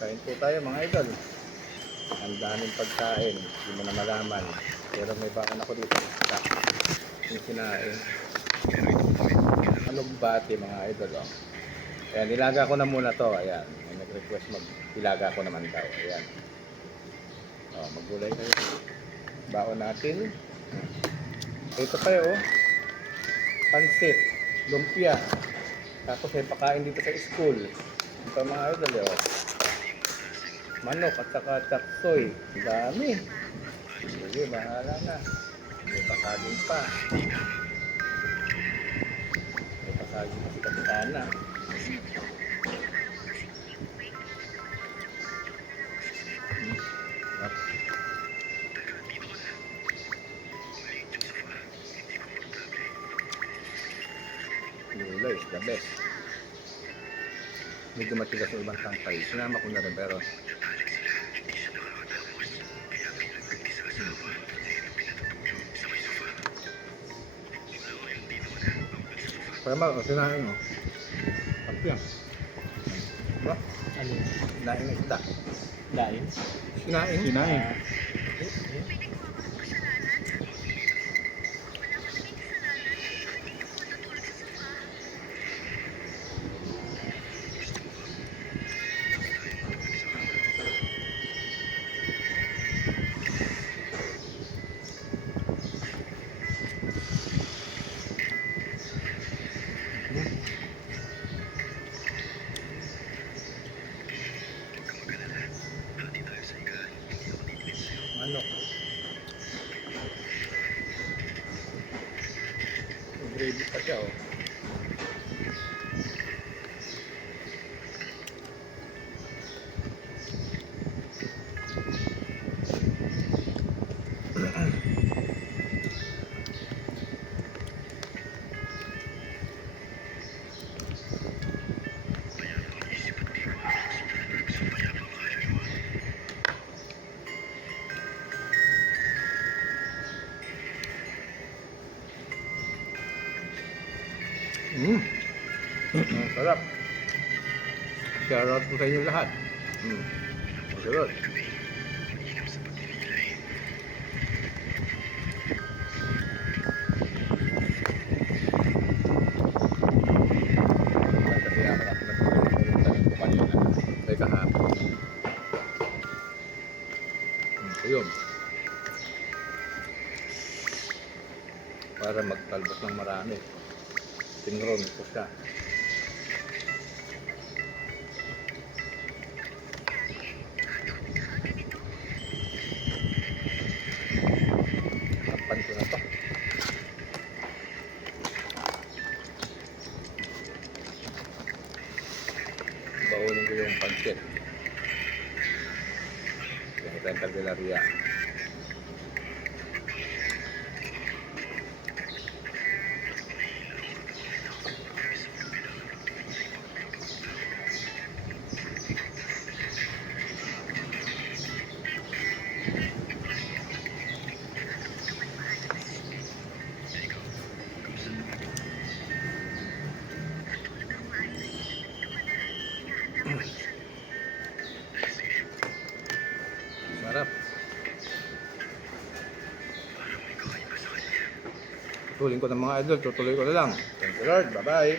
Kain po tayo mga idol. Ang daming pagkain, hindi mo na malaman. Pero may bakon ako dito. Yung sinain. Anong bati mga idol, oh. Ayan, nilaga ko na muna to. Ayan, may nag-request mag-ilaga ko naman daw. Ayan. Oh, maggulay kayo. Baon natin. Ito kayo, oh. Pansit, lumpia. Tapos may pakain dito sa school. Ito mga idol, oh. Manok at saka chapsoy. Dami. Sige, bahala na. May pasagin pa. May pasagin pa si Kapitana. Gulay is the best. Medyo matigas yung ibang tangkay. Sinama ko na rin pero Pama, sinain mo. Pagpiyang. Ba? Ano? Sinain ng isda. Lain? Sinain? Sinain. Manok. May gravy pa siya, oh. Ang sarap. Share out po sa inyo lahat. Masarap. Kasi ako na pinagpapalitan ko kanina. Ay kahapon. Ayun. Para magtalbos ng marami. Tinron ko siya. Kapan ko na to. Baunin ko yung pancit. Yung Renta Velaria. Sarap. Tutuloy ko ng mga idol, tutuloy ko na lang. Thank you Lord, bye bye.